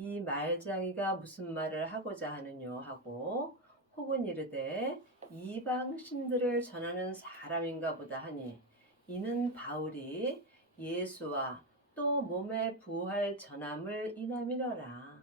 이 말장이가 무슨 말을 하고자 하느뇨 하고 혹은 이르되 이방 신들을 전하는 사람인가 보다 하니 이는 바울이 예수와 또 몸의 부활 전함을 인함이러라.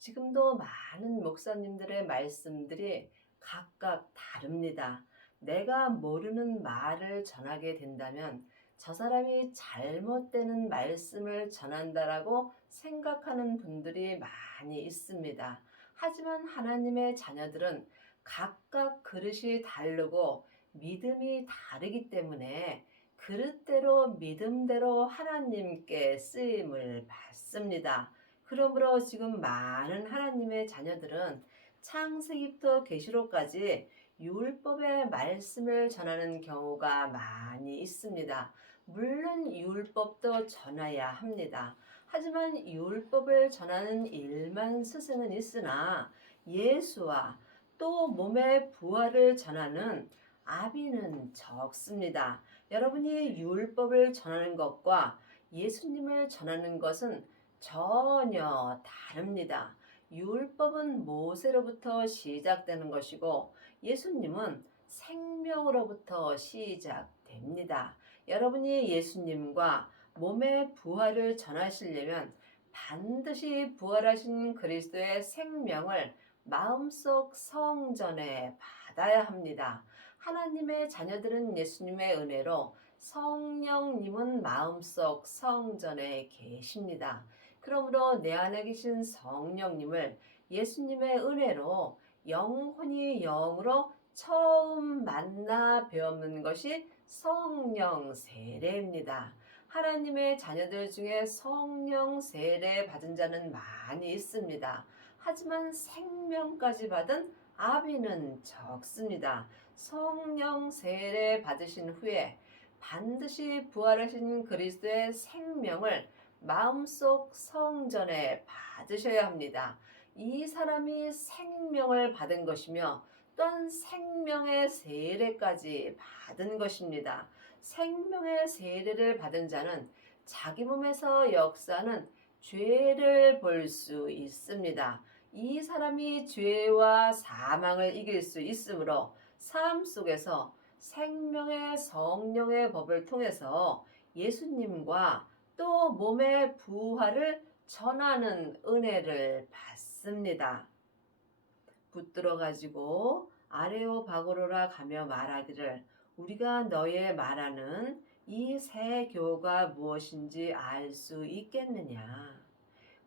지금도 많은 목사님들의 말씀들이 각각 다릅니다. 내가 모르는 말을 전하게 된다면 저 사람이 잘못되는 말씀을 전한다라고 생각하는 분들이 많이 있습니다. 하지만 하나님의 자녀들은 각각 그릇이 다르고 믿음이 다르기 때문에 그릇대로 믿음대로 하나님께 쓰임을 받습니다. 그러므로 지금 많은 하나님의 자녀들은 창세기부터 계시록까지 율법의 말씀을 전하는 경우가 많이 있습니다. 물론 율법도 전해야 합니다. 하지만 율법을 전하는 일만 스승은 있으나 예수와 또 몸의 부활을 전하는 아비는 적습니다. 여러분이 율법을 전하는 것과 예수님을 전하는 것은 전혀 다릅니다. 율법은 모세로부터 시작되는 것이고 예수님은 생명으로부터 시작됩니다. 여러분이 예수님과 몸의 부활을 전하시려면 반드시 부활하신 그리스도의 생명을 마음속 성전에 받아야 합니다. 하나님의 자녀들은 예수님의 은혜로 성령님은 마음속 성전에 계십니다. 그러므로 내 안에 계신 성령님을 예수님의 은혜로 영혼이 영으로 처음 만나 배우는 것이 성령 세례입니다. 하나님의 자녀들 중에 성령 세례 받은 자는 많이 있습니다. 하지만 생명까지 받은 아비는 적습니다. 성령 세례 받으신 후에 반드시 부활하신 그리스도의 생명을 마음속 성전에 받으셔야 합니다. 이 사람이 생명을 받은 것이며 또한 생명의 세례까지 받은 것입니다. 생명의 세례를 받은 자는 자기 몸에서 역사하는 죄를 볼 수 있습니다. 이 사람이 죄와 사망을 이길 수 있으므로 삶 속에서 생명의 성령의 법을 통해서 예수님과 또 몸의 부활을 전하는 은혜를 받습니다. 붙들어 가지고 아레오바고로라 가며 말하기를 우리가 너의 말하는 이 새 교가 무엇인지 알 수 있겠느냐.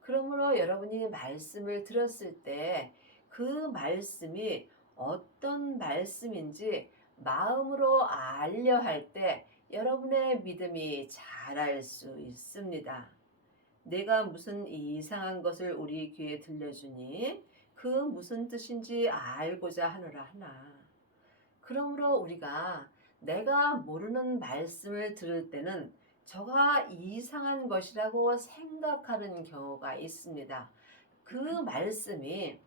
그러므로 여러분이 말씀을 들었을 때 그 말씀이 어떤 말씀인지 마음으로 알려 할 때 여러분의 믿음이 자랄 수 있습니다. 내가 무슨 이상한 것을 우리 귀에 들려주니 그 무슨 뜻인지 알고자 하노라 하나. 그러므로 우리가 내가 모르는 말씀을 들을 때는 저가 이상한 것이라고 생각하는 경우가 있습니다. 그 말씀이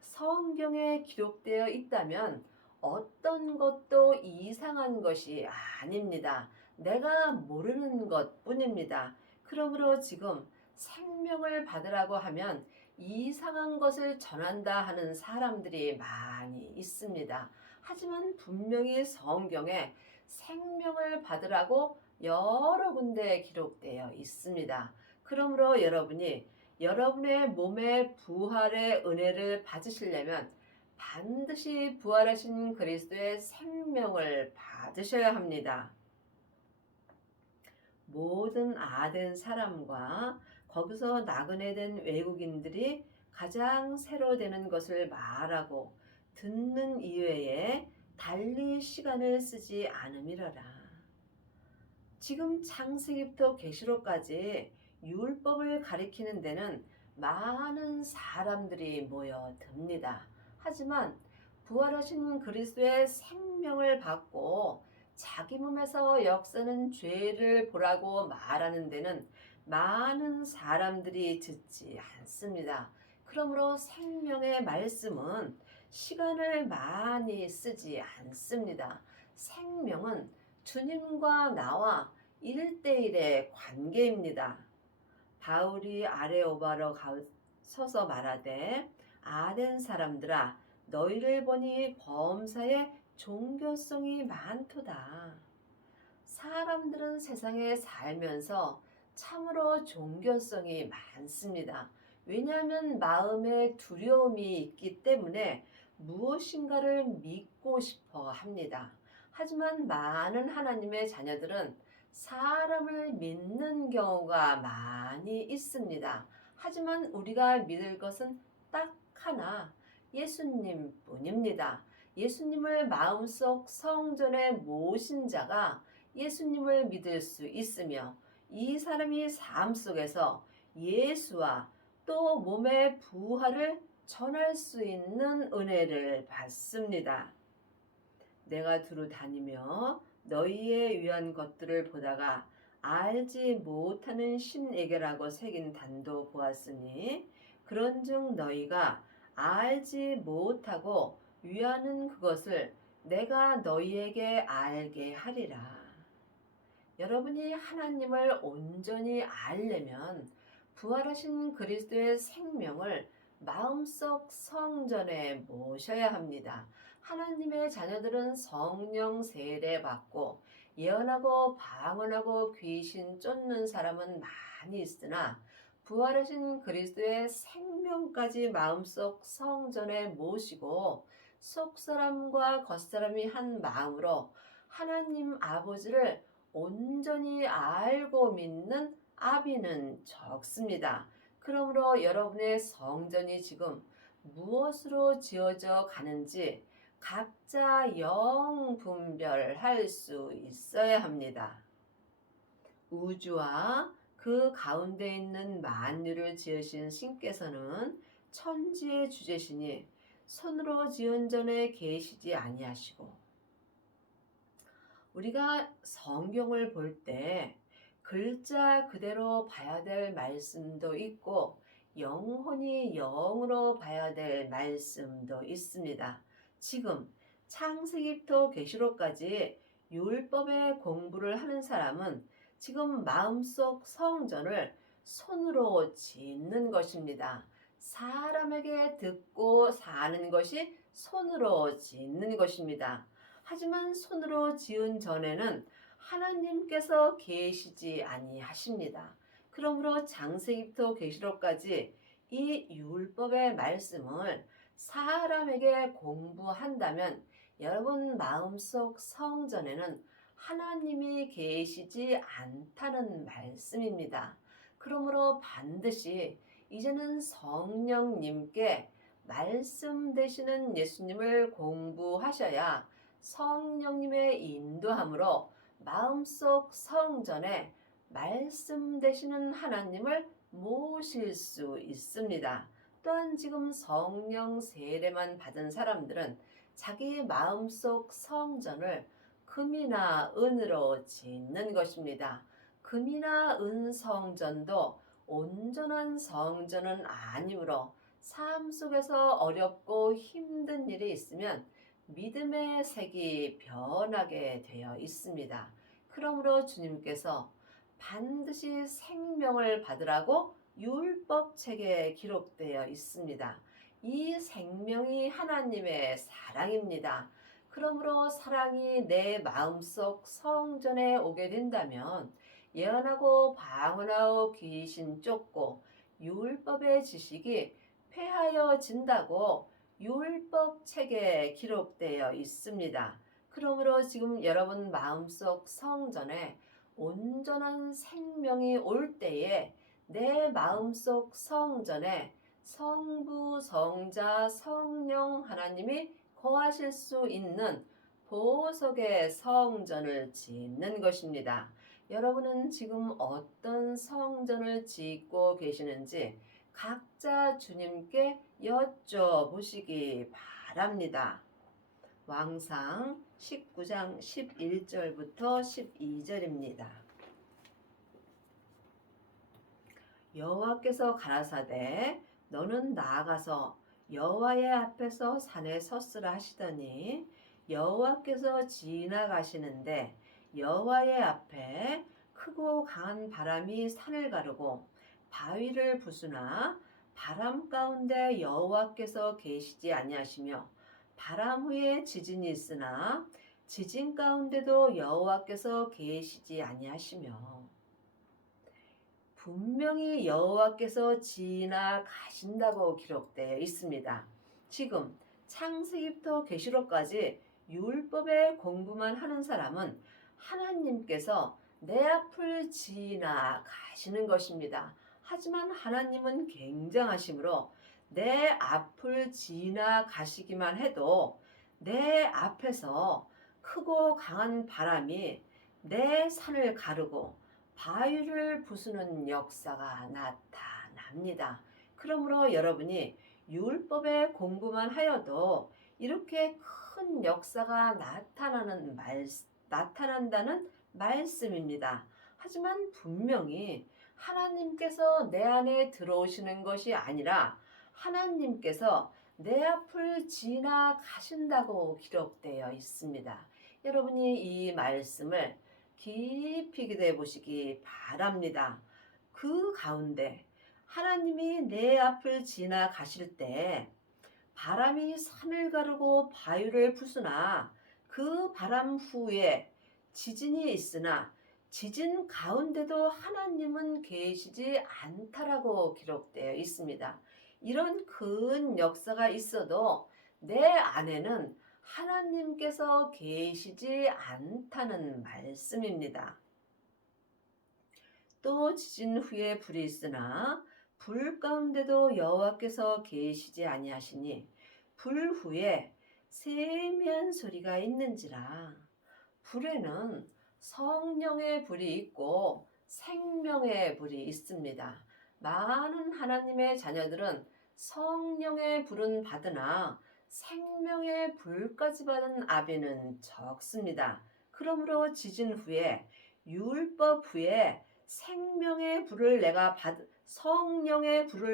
성경에 기록되어 있다면 어떤 것도 이상한 것이 아닙니다. 내가 모르는 것 뿐입니다. 그러므로 지금 생명을 받으라고 하면 이상한 것을 전한다 하는 사람들이 많이 있습니다. 하지만 분명히 성경에 생명을 받으라고 여러 군데 기록되어 있습니다. 그러므로 여러분이 여러분의 몸의 부활의 은혜를 받으시려면 반드시 부활하신 그리스도의 생명을 받으셔야 합니다. 모든 아덴 사람과 거기서 나그네 된 외국인들이 가장 새로 되는 것을 말하고 듣는 이외에 달리 시간을 쓰지 않음이러라. 지금 창세기부터 계시록까지 율법을 가리키는 데는 많은 사람들이 모여듭니다. 하지만 부활하신 그리스도의 생명을 받고 자기 몸에서 역사는 죄를 보라고 말하는 데는 많은 사람들이 듣지 않습니다. 그러므로 생명의 말씀은 시간을 많이 쓰지 않습니다. 생명은 주님과 나와 1대1의 관계입니다. 바울이 아레오바로 서서 말하되 아덴 사람들아 너희를 보니 범사에 종교성이 많도다. 사람들은 세상에 살면서 참으로 종교성이 많습니다. 왜냐하면 마음에 두려움이 있기 때문에 무엇인가를 믿고 싶어 합니다. 하지만 많은 하나님의 자녀들은 사람을 믿는 경우가 많이 있습니다. 하지만 우리가 믿을 것은 딱 하나, 예수님 뿐입니다. 예수님을 마음속 성전에 모신 자가 예수님을 믿을 수 있으며 이 사람이 삶 속에서 예수와 또 몸의 부활을 전할 수 있는 은혜를 받습니다. 내가 두루 다니며 너희에 위한 것들을 보다가 알지 못하는 신에게라고 새긴 단도 보았으니 그런즉 너희가 알지 못하고 위하는 그것을 내가 너희에게 알게 하리라. 여러분이 하나님을 온전히 알려면 부활하신 그리스도의 생명을 마음속 성전에 모셔야 합니다. 하나님의 자녀들은 성령 세례 받고 예언하고 방언하고 귀신 쫓는 사람은 많이 있으나 부활하신 그리스도의 생명까지 마음속 성전에 모시고 속사람과 겉사람이 한 마음으로 하나님 아버지를 온전히 알고 믿는 아비는 적습니다. 그러므로 여러분의 성전이 지금 무엇으로 지어져 가는지 각자 영 분별할 수 있어야 합니다. 우주와 그 가운데 있는 만유를 지으신 신께서는 천지의 주제시니 손으로 지은 전에 계시지 아니하시고 우리가 성경을 볼 때 글자 그대로 봐야 될 말씀도 있고 영혼이 영으로 봐야 될 말씀도 있습니다. 지금 창세기부터 계시록까지 율법의 공부를 하는 사람은 지금 마음속 성전을 손으로 짓는 것입니다. 사람에게 듣고 사는 것이 손으로 짓는 것입니다. 하지만 손으로 지은 전에는 하나님께서 계시지 아니하십니다. 그러므로 창세기부터 계시록까지 이 율법의 말씀을 사람에게 공부한다면 여러분 마음속 성전에는 하나님이 계시지 않다는 말씀입니다. 그러므로 반드시 이제는 성령님께 말씀 되시는 예수님을 공부하셔야 성령님의 인도함으로 마음속 성전에 말씀 되시는 하나님을 모실 수 있습니다. 또한 지금 성령 세례만 받은 사람들은 자기 마음속 성전을 금이나 은으로 짓는 것입니다. 금이나 은 성전도 온전한 성전은 아니므로 삶 속에서 어렵고 힘든 일이 있으면 믿음의 색이 변하게 되어 있습니다. 그러므로 주님께서 반드시 생명을 받으라고 율법책에 기록되어 있습니다. 이 생명이 하나님의 사랑입니다. 그러므로 사랑이 내 마음속 성전에 오게 된다면 예언하고 방언하고 귀신 쫓고 율법의 지식이 폐하여진다고 율법책에 기록되어 있습니다. 그러므로 지금 여러분 마음속 성전에 온전한 생명이 올 때에 내 마음속 성전에 성부, 성자, 성령 하나님이 거하실 수 있는 보석의 성전을 짓는 것입니다. 여러분은 지금 어떤 성전을 짓고 계시는지 각자 주님께 여쭤보시기 바랍니다. 왕상 19장 11절부터 12절입니다. 여호와께서 가라사대 너는 나아가서 여호와의 앞에서 산에 섰으라 하시더니 여호와께서 지나가시는데 여호와의 앞에 크고 강한 바람이 산을 가르고 바위를 부수나 바람 가운데 여호와께서 계시지 아니하시며 바람 후에 지진이 있으나 지진 가운데도 여호와께서 계시지 아니하시며 분명히 여호와께서 지나가신다고 기록되어 있습니다. 지금 창세기부터 계시록까지 율법의 공부만 하는 사람은 하나님께서 내 앞을 지나가시는 것입니다. 하지만 하나님은 굉장하심으로 내 앞을 지나가시기만 해도 내 앞에서 크고 강한 바람이 내 산을 가르고 바위를 부수는 역사가 나타납니다. 그러므로 여러분이 율법의 공부만 하여도 이렇게 큰 역사가 나타난다는 말씀입니다. 하지만 분명히 하나님께서 내 안에 들어오시는 것이 아니라 하나님께서 내 앞을 지나가신다고 기록되어 있습니다. 여러분이 이 말씀을 깊이 기도해 보시기 바랍니다. 그 가운데 하나님이 내 앞을 지나가실 때 바람이 산을 가르고 바위를 부수나 그 바람 후에 지진이 있으나 지진 가운데도 하나님은 계시지 않다라고 기록되어 있습니다. 이런 큰 역사가 있어도 내 안에는 하나님께서 계시지 않다는 말씀입니다. 또 지진 후에 불이 있으나 불 가운데도 여호와께서 계시지 아니하시니 불 후에 세미한 소리가 있는지라. 불에는 성령의 불이 있고 생명의 불이 있습니다. 많은 하나님의 자녀들은 성령의 불은 받으나 생명의 불까지 받은 아비는 적습니다. 그러므로 지진 후에 율법 후에 성령의 불을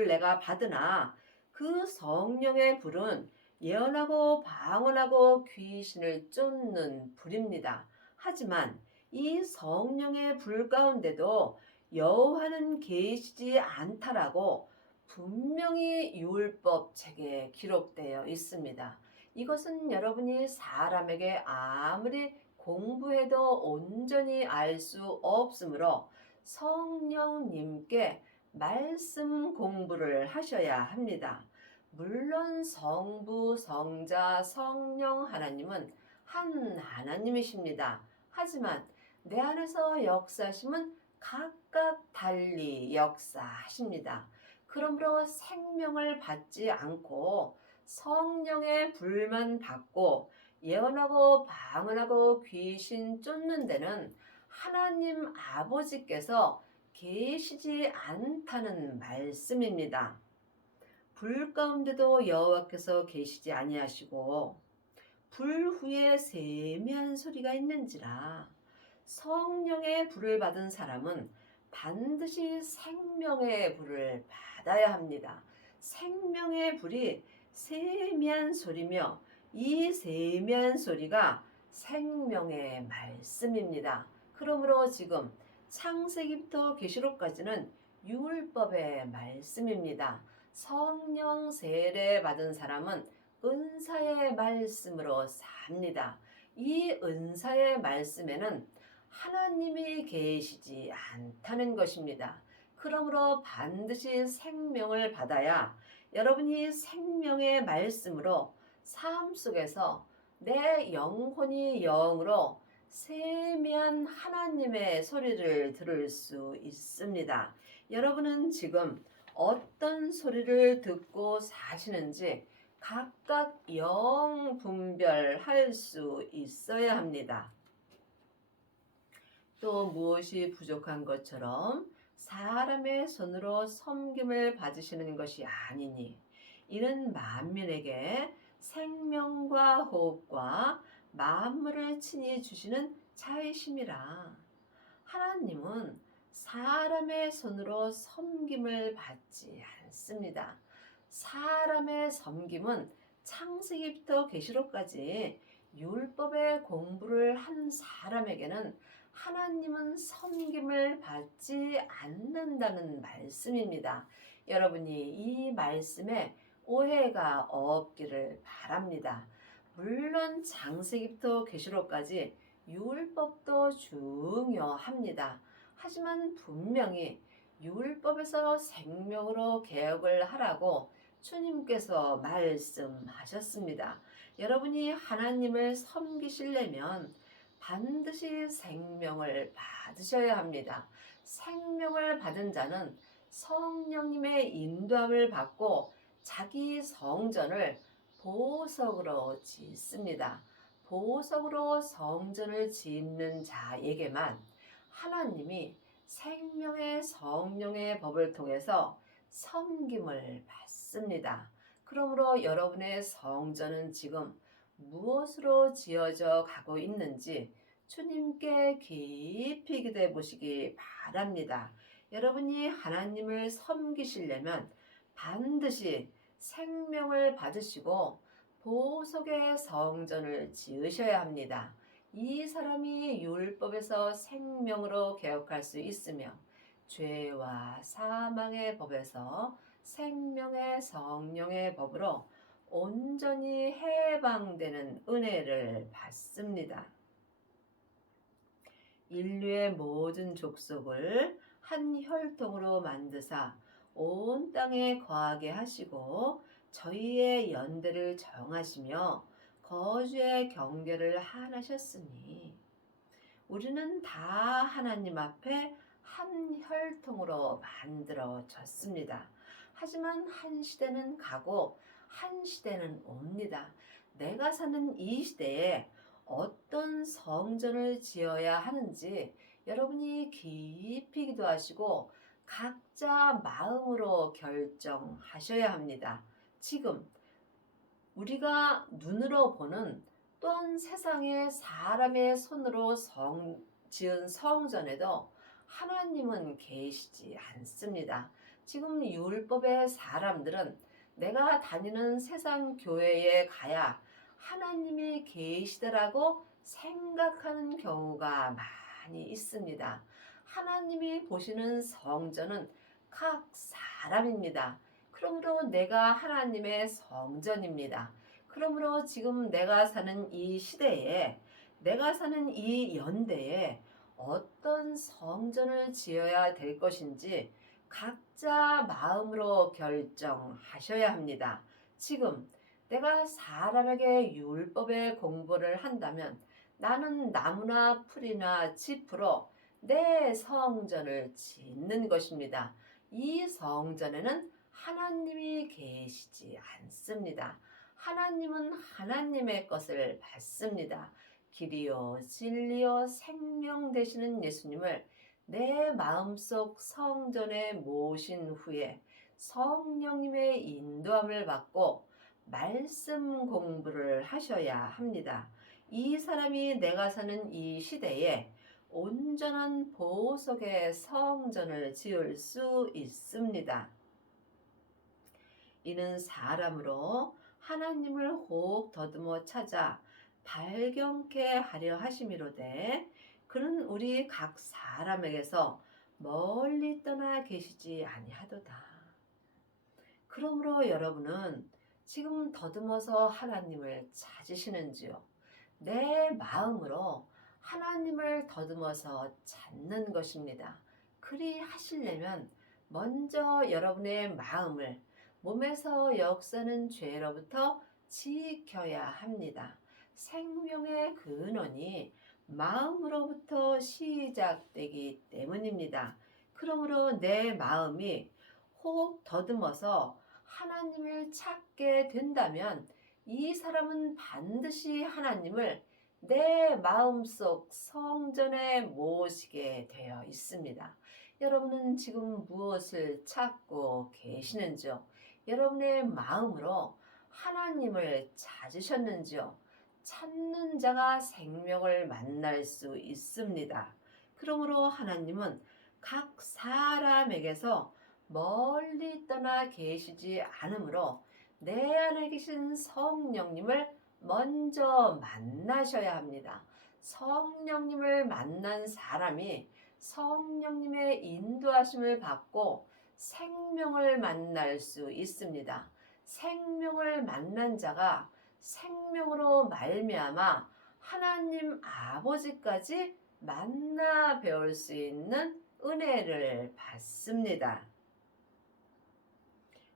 내가 받으나 그 성령의 불은 예언하고 방언하고 귀신을 쫓는 불입니다. 하지만 이 성령의 불 가운데도 여호와는 계시지 않다라고 분명히 율법 책에 기록되어 있습니다. 이것은 여러분이 사람에게 아무리 공부해도 온전히 알 수 없으므로 성령님께 말씀 공부를 하셔야 합니다. 물론 성부, 성자, 성령 하나님은 한 하나님이십니다. 하지만 내 안에서 역사하심은 각각 달리 역사하십니다. 그러므로 생명을 받지 않고 성령의 불만 받고 예언하고 방언하고 귀신 쫓는 데는 하나님 아버지께서 계시지 않다는 말씀입니다. 불 가운데도 여호와께서 계시지 아니하시고 불 후에 세미한 소리가 있는지라. 성령의 불을 받은 사람은 반드시 생명의 불을 받아야 합니다. 생명의 불이 세미한 소리며 이 세미한 소리가 생명의 말씀입니다. 그러므로 지금 창세기부터 계시록까지는 율법의 말씀입니다. 성령 세례 받은 사람은 은사의 말씀으로 삽니다. 이 은사의 말씀에는 하나님이 계시지 않다는 것입니다. 그러므로 반드시 생명을 받아야 여러분이 생명의 말씀으로 삶 속에서 내 영혼이 영으로 세미한 하나님의 소리를 들을 수 있습니다. 여러분은 지금 어떤 소리를 듣고 사시는지 각각 영 분별할 수 있어야 합니다. 또 무엇이 부족한 것처럼 사람의 손으로 섬김을 받으시는 것이 아니니 이는 만민에게 생명과 호흡과 만물을 친히 주시는 자이심이라. 하나님은 사람의 손으로 섬김을 받지 않습니다. 사람의 섬김은 창세기부터 계시록까지 율법의 공부를 한 사람에게는 하나님은 섬김을 받지 않는다는 말씀입니다. 여러분이 이 말씀에 오해가 없기를 바랍니다. 물론 창세기부터 계시록까지 율법도 중요합니다. 하지만 분명히 율법에서 생명으로 개혁을 하라고 주님께서 말씀하셨습니다. 여러분이 하나님을 섬기시려면 반드시 생명을 받으셔야 합니다. 생명을 받은 자는 성령님의 인도함을 받고 자기 성전을 보석으로 짓습니다. 보석으로 성전을 짓는 자에게만 하나님이 생명의 성령의 법을 통해서 섬김을 받습니다. 그러므로 여러분의 성전은 지금 무엇으로 지어져 가고 있는지 주님께 깊이 기도해 보시기 바랍니다. 여러분이 하나님을 섬기시려면 반드시 생명을 받으시고 보석의 성전을 지으셔야 합니다. 이 사람이 율법에서 생명으로 개혁할 수 있으며 죄와 사망의 법에서 생명의 성령의 법으로 온전히 해방되는 은혜를 받습니다. 인류의 모든 족속을 한 혈통으로 만드사 온 땅에 거하게 하시고 저희의 연대를 정하시며 거주의 경계를 하나셨으니 우리는 다 하나님 앞에 한 혈통으로 만들어졌습니다. 하지만 한 시대는 가고 한 시대는 옵니다. 내가 사는 이 시대에 어떤 성전을 지어야 하는지 여러분이 깊이 기도하시고 각자 마음으로 결정하셔야 합니다. 지금 우리가 눈으로 보는 또한 세상의 사람의 손으로 지은 성전에도 하나님은 계시지 않습니다. 지금 율법의 사람들은 내가 다니는 세상 교회에 가야 하나님이 계시더라고 생각하는 경우가 많이 있습니다. 하나님이 보시는 성전은 각 사람입니다. 그러므로 내가 하나님의 성전입니다. 그러므로 지금 내가 사는 이 시대에, 내가 사는 이 연대에 어떤 성전을 지어야 될 것인지 각자 마음으로 결정하셔야 합니다. 지금 내가 사람에게 율법의 공부를 한다면 나는 나무나 풀이나 짚으로 내 성전을 짓는 것입니다. 이 성전에는 하나님이 계시지 않습니다. 하나님은 하나님의 것을 받습니다. 길이요 진리요 생명 되시는 예수님을 내 마음속 성전에 모신 후에 성령님의 인도함을 받고 말씀 공부를 하셔야 합니다. 이 사람이 내가 사는 이 시대에 온전한 보석의 성전을 지을 수 있습니다. 이는 사람으로 하나님을 혹 더듬어 찾아 발견케 하려 하심이로되 그는 우리 각 사람에게서 멀리 떠나 계시지 아니하도다. 그러므로 여러분은 지금 더듬어서 하나님을 찾으시는지요? 내 마음으로 하나님을 더듬어서 찾는 것입니다. 그리 하시려면 먼저 여러분의 마음을 몸에서 역사는 죄로부터 지켜야 합니다. 생명의 근원이 마음으로부터 시작되기 때문입니다. 그러므로 내 마음이 혹 더듬어서 하나님을 찾게 된다면 이 사람은 반드시 하나님을 내 마음속 성전에 모시게 되어 있습니다. 여러분은 지금 무엇을 찾고 계시는지요? 여러분의 마음으로 하나님을 찾으셨는지요? 찾는 자가 생명을 만날 수 있습니다. 그러므로 하나님은 각 사람에게서 멀리 떠나 계시지 않으므로 내 안에 계신 성령님을 먼저 만나셔야 합니다. 성령님을 만난 사람이 성령님의 인도하심을 받고 생명을 만날 수 있습니다. 생명을 만난 자가 생명으로 말미암아 하나님 아버지까지 만나 배울 수 있는 은혜를 받습니다.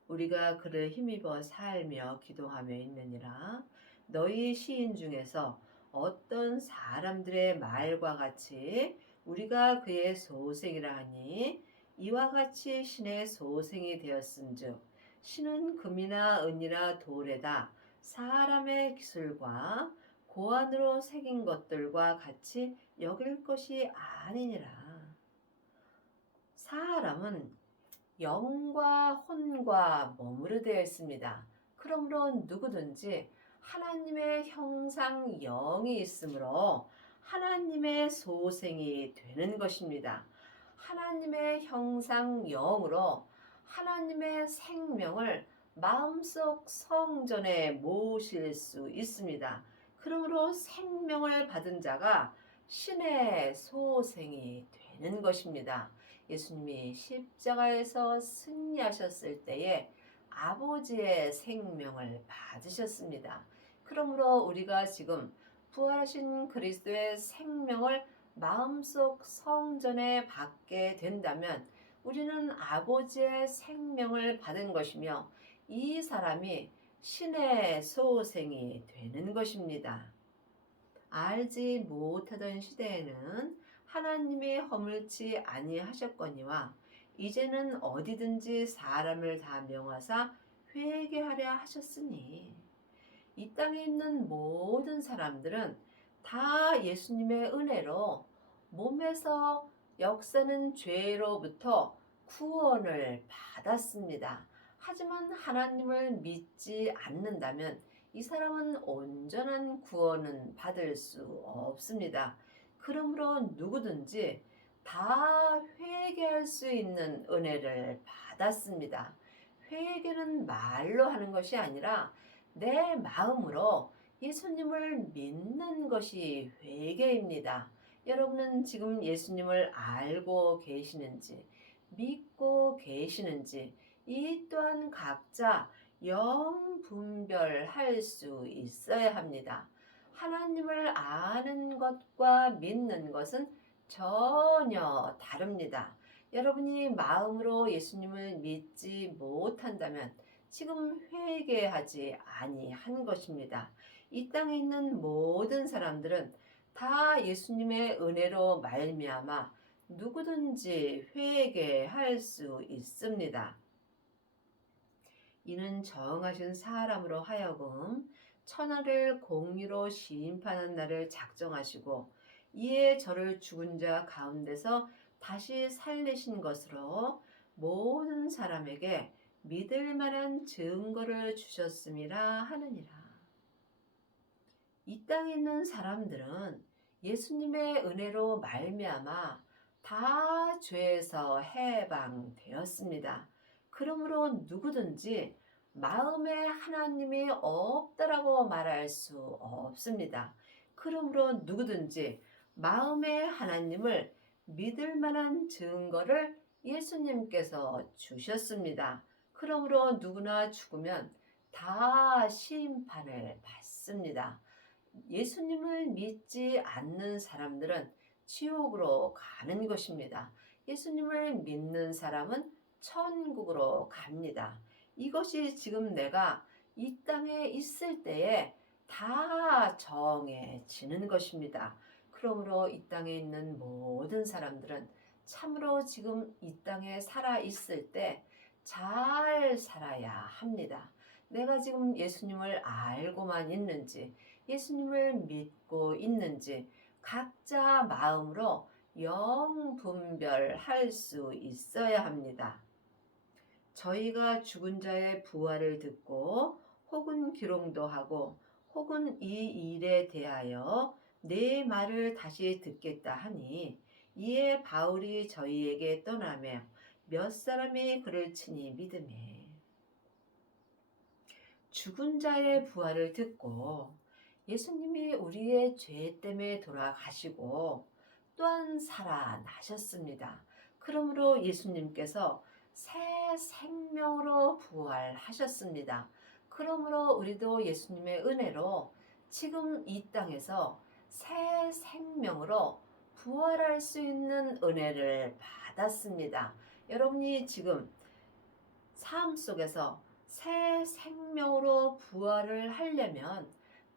우리가 그를 힘입어 살며 기도하며 있느니라. 너희 시인 중에서 어떤 사람들의 말과 같이 우리가 그의 소생이라 하니 이와 같이 신의 소생이 되었은즉 신은 금이나 은이나 돌에다 사람의 기술과 고안으로 새긴 것들과 같이 여길 것이 아니니라. 사람은 영과 혼과 몸으로 되어 있습니다. 그러므로 누구든지 하나님의 형상 영이 있으므로 하나님의 소생이 되는 것입니다. 하나님의 형상 영으로 하나님의 생명을 마음속 성전에 모실 수 있습니다. 그러므로 생명을 받은 자가 신의 소생이 되는 것입니다. 예수님이 십자가에서 승리하셨을 때에 아버지의 생명을 받으셨습니다. 그러므로 우리가 지금 부활하신 그리스도의 생명을 마음속 성전에 받게 된다면 우리는 아버지의 생명을 받은 것이며 이 사람이 신의 소생이 되는 것입니다. 알지 못하던 시대에는 하나님이 허물지 아니하셨거니와 이제는 어디든지 사람을 다 명하사 회개하려 하셨으니 이 땅에 있는 모든 사람들은 다 예수님의 은혜로 몸에서 역사는 죄로부터 구원을 받았습니다. 하지만 하나님을 믿지 않는다면 이 사람은 온전한 구원은 받을 수 없습니다. 그러므로 누구든지 다 회개할 수 있는 은혜를 받았습니다. 회개는 말로 하는 것이 아니라 내 마음으로 예수님을 믿는 것이 회개입니다. 여러분은 지금 예수님을 알고 계시는지, 믿고 계시는지, 이 또한 각자 영분별할 수 있어야 합니다. 하나님을 아는 것과 믿는 것은 전혀 다릅니다. 여러분이 마음으로 예수님을 믿지 못한다면 지금 회개하지 아니한 것입니다. 이 땅에 있는 모든 사람들은 다 예수님의 은혜로 말미암아 누구든지 회개할 수 있습니다. 이는 정하신 사람으로 하여금 천하를 공의로 심판한 날을 작정하시고 이에 저를 죽은 자 가운데서 다시 살리신 것으로 모든 사람에게 믿을 만한 증거를 주셨음이라 하느니라. 이 땅에 있는 사람들은 예수님의 은혜로 말미암아 다 죄에서 해방되었습니다. 그러므로 누구든지 마음에 하나님이 없다라고 말할 수 없습니다. 그러므로 누구든지 마음에 하나님을 믿을 만한 증거를 예수님께서 주셨습니다. 그러므로 누구나 죽으면 다 심판을 받습니다. 예수님을 믿지 않는 사람들은 지옥으로 가는 것입니다. 예수님을 믿는 사람은 천국으로 갑니다. 이것이 지금 내가 이 땅에 있을 때에 다 정해지는 것입니다. 그러므로 이 땅에 있는 모든 사람들은 참으로 지금 이 땅에 살아 있을 때 잘 살아야 합니다. 내가 지금 예수님을 알고만 있는지, 예수님을 믿고 있는지 각자 마음으로 영분별할 수 있어야 합니다. 저희가 죽은 자의 부활을 듣고 혹은 기롱도 하고 혹은 이 일에 대하여 내 말을 다시 듣겠다 하니 이에 바울이 저희에게 떠나며 몇 사람이 그를 친히 믿으매 죽은 자의 부활을 듣고 예수님이 우리의 죄 때문에 돌아가시고 또한 살아나셨습니다. 그러므로 예수님께서 새 생명으로 부활하셨습니다. 그러므로 우리도 예수님의 은혜로 지금 이 땅에서 새 생명으로 부활할 수 있는 은혜를 받았습니다. 여러분이 지금 삶 속에서 새 생명으로 부활을 하려면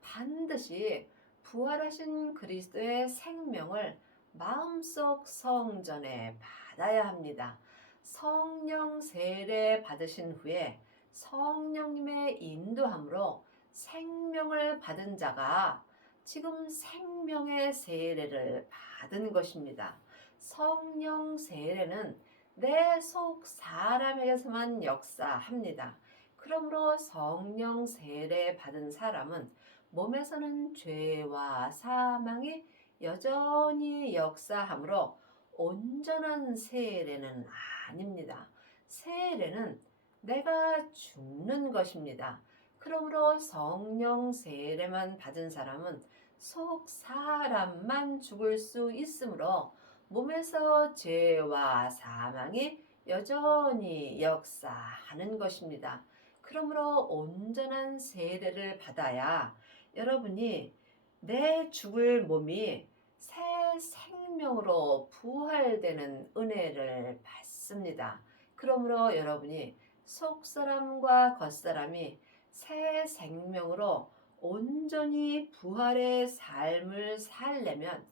반드시 부활하신 그리스도의 생명을 마음속 성전에 받아야 합니다. 성령 세례 받으신 후에 성령님의 인도함으로 생명을 받은 자가 지금 생명의 세례를 받은 것입니다. 성령 세례는 내 속 사람에게서만 역사합니다. 그러므로 성령 세례 받은 사람은 몸에서는 죄와 사망이 여전히 역사하므로 온전한 세례는 아닙니다. 세례는 내가 죽는 것입니다. 그러므로 성령 세례만 받은 사람은 속 사람만 죽을 수 있으므로 몸에서 죄와 사망이 여전히 역사하는 것입니다. 그러므로 온전한 세례를 받아야 여러분이 내 죽을 몸이 새 생명으로 부활되는 은혜를 받습니다. 그러므로 여러분이 속사람과 겉사람이 새 생명으로 온전히 부활의 삶을 살려면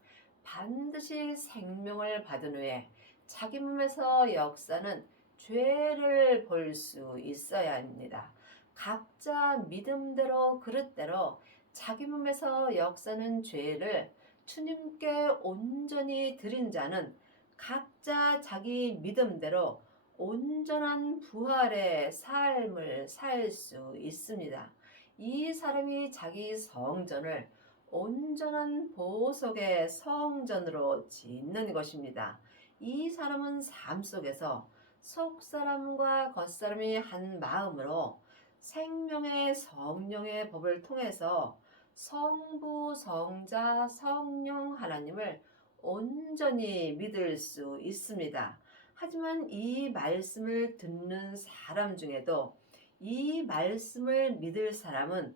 반드시 생명을 받은 후에 자기 몸에서 역사는 죄를 볼 수 있어야 합니다. 각자 믿음대로 그릇대로 자기 몸에서 역사는 죄를 주님께 온전히 드린 자는 각자 자기 믿음대로 온전한 부활의 삶을 살 수 있습니다. 이 사람이 자기 성전을 온전한 보석의 성전으로 짓는 것입니다. 이 사람은 삶 속에서 속사람과 겉사람이 한 마음으로 생명의 성령의 법을 통해서 성부, 성자, 성령 하나님을 온전히 믿을 수 있습니다. 하지만 이 말씀을 듣는 사람 중에도 이 말씀을 믿을 사람은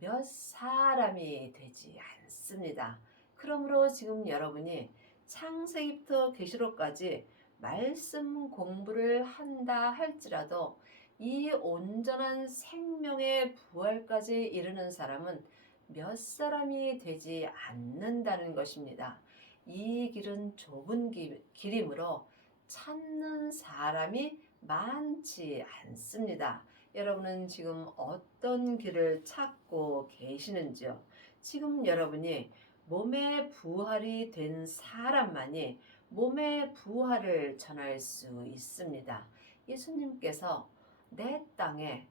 몇 사람이 되지 않습니다. 그러므로 지금 여러분이 창세기부터 계시록까지 말씀 공부를 한다 할지라도 이 온전한 생명의 부활까지 이르는 사람은 몇 사람이 되지 않는다는 것입니다. 이 길은 좁은 길이므로 찾는 사람이 많지 않습니다. 여러분은 지금 어떤 길을 찾고 계시는지요? 지금 여러분이 몸의 부활이 된 사람만이 몸의 부활을 전할 수 있습니다. 예수님께서 내 땅에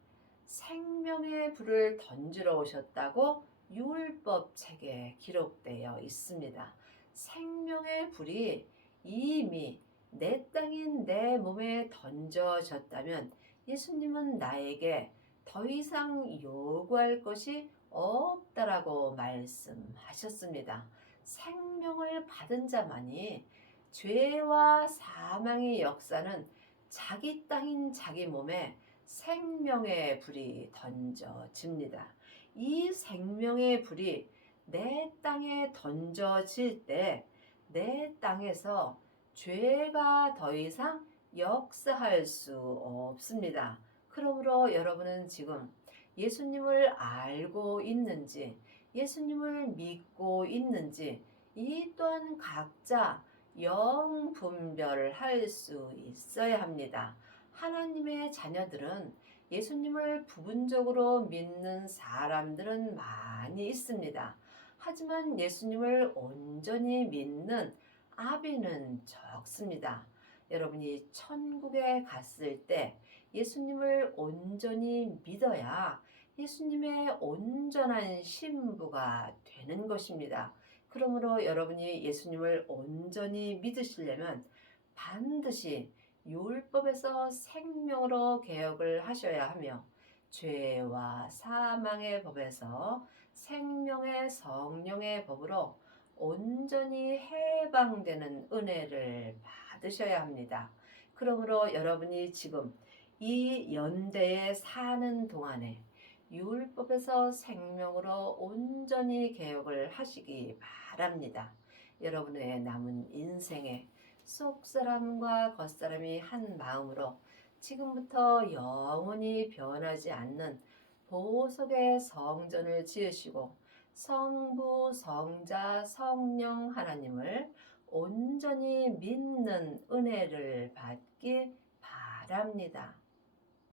생명의 불을 던지러 오셨다고 율법 책에 기록되어 있습니다. 생명의 불이 이미 내 땅인 내 몸에 던져졌다면 예수님은 나에게 더 이상 요구할 것이 없다라고 말씀하셨습니다. 생명을 받은 자만이 죄와 사망의 역사는 자기 땅인 자기 몸에 생명의 불이 던져집니다. 이 생명의 불이 내 땅에 던져질 때 내 땅에서 죄가 더 이상 역사할 수 없습니다. 그러므로 여러분은 지금 예수님을 알고 있는지, 예수님을 믿고 있는지, 이 또한 각자 영 분별할 수 있어야 합니다. 하나님의 자녀들은 예수님을 부분적으로 믿는 사람들은 많이 있습니다. 하지만 예수님을 온전히 믿는 아비는 적습니다. 여러분이 천국에 갔을 때 예수님을 온전히 믿어야 예수님의 온전한 신부가 되는 것입니다. 그러므로 여러분이 예수님을 온전히 믿으시려면 반드시 율법에서 생명으로 개혁을 하셔야 하며 죄와 사망의 법에서 생명의 성령의 법으로 온전히 해방되는 은혜를 받으셔야 합니다. 그러므로 여러분이 지금 이 연대에 사는 동안에 율법에서 생명으로 온전히 개혁을 하시기 바랍니다. 여러분의 남은 인생에 속사람과 겉사람이 한 마음으로 지금부터 영원히 변하지 않는 보석의 성전을 지으시고 성부, 성자, 성령 하나님을 온전히 믿는 은혜를 받기 바랍니다.